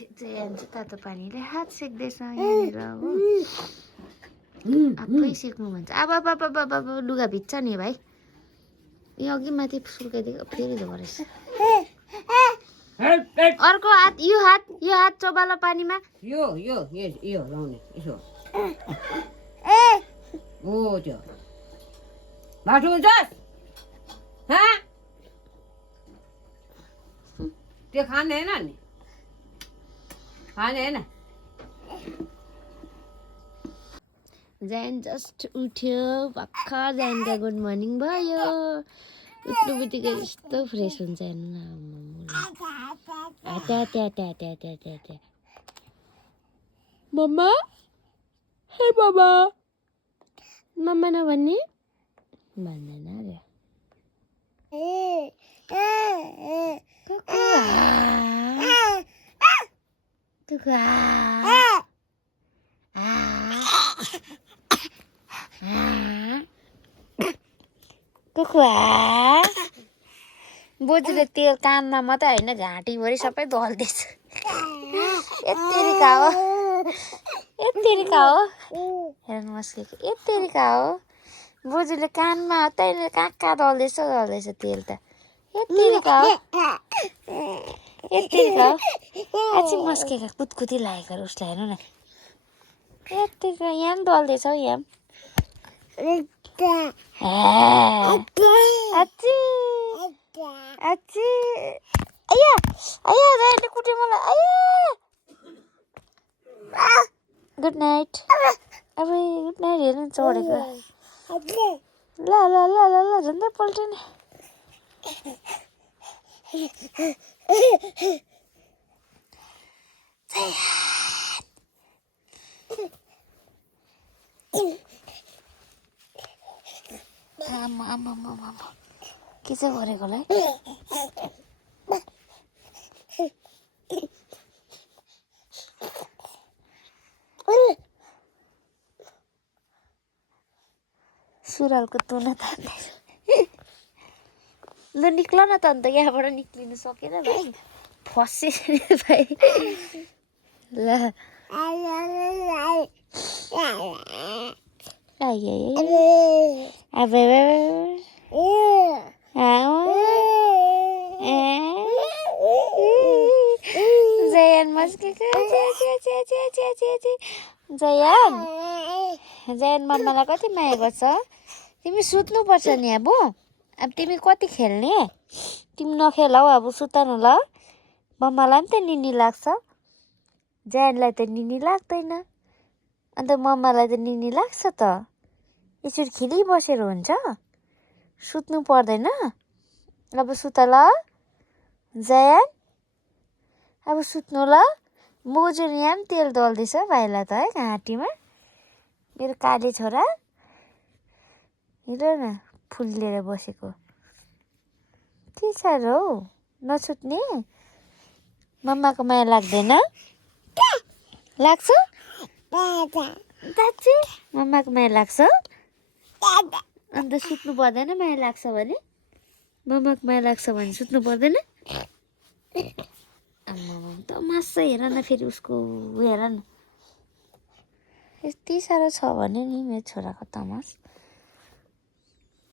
चाहिँ तातो पानीले हात सेक्दैछ यहाँनिर हो आफै सेक्नु भन्छ अब अब अब अब अब लुगा भिज्छ नि भाइ यो अघि माथि सुर्काइदिएको फेरि धो रहेछ अर्को हात यो हात चोबालो पानीमा यो लाउने यसो ओ त्यो बाटो हुन्छस् त्यो खाने होइन नि खाने होइन जैन जस्ट उठ्यो भर्खर जैनका गुड मर्निङ भयो उठ्नु बित्तिकै यस्तो फ्रेस हुन्छ हेर्नु न त्यहाँ मम्मा हे बाबा मम्मा नभन्ने भन्दैन अरे बोजूले तेल कानमा मात्रै होइन घाँटीभरि सबै दल्दैछ यत्तिका हो हेर्नु मस्केको यत्तिका हो बोजूले कानमा मात्रै कहाँ दल्दैछ तेल त यत्तिका हो अझै मस्केका कुदकुदी लागेको उसलाई हेर्नु न यत्तिका यहाँ पनि दल्दैछ हौ यहाँ कुटे मलाई गुड नाइट अब गुड नाइट हेर्नु चढेको ल झन्डै पल्टेन के चाहिँ गरेको होला सुरुवालको तुना तान्दैछ ल निक्ल न त अन्त यहाँबाट निक्लिनु सकेन भाइ फसे भाइ ल जयान मस्केको जयान मम्मालाई कति माया गर्छ तिमी सुत्नुपर्छ नि अब तिमी कति खेल्ने तिमी नखेलाऊ अब सुत न ल मम्मालाई पनि त निनी लाग्छ जयानलाई त निनी लाग्दैन अन्त मम्मालाई त निनी लाग्छ त यसरी खेलिबसेर हुन्छ सुत्नु पर्दैन अब सुत ल जयान अब सुत्नु ल बोजूले यहाँ पनि तेल दल्दैछ भाइलाई त है घाँटीमा मेरो काले छोरा हेर न फुल लिएर बसेको के साह्रो हौ नसुत्ने मम्माको माया लाग्दैन लाग्छ दाजु मम्माको माया लाग्छ अन्त सुत्नु पर्दैन माया लाग्छ भने मम्माको माया लाग्छ भने सुत्नु पर्दैन आम्मा त मासु हेर न फेरि उसको हेर न यति साह्रो छ भने नि मेरो छोराको तमास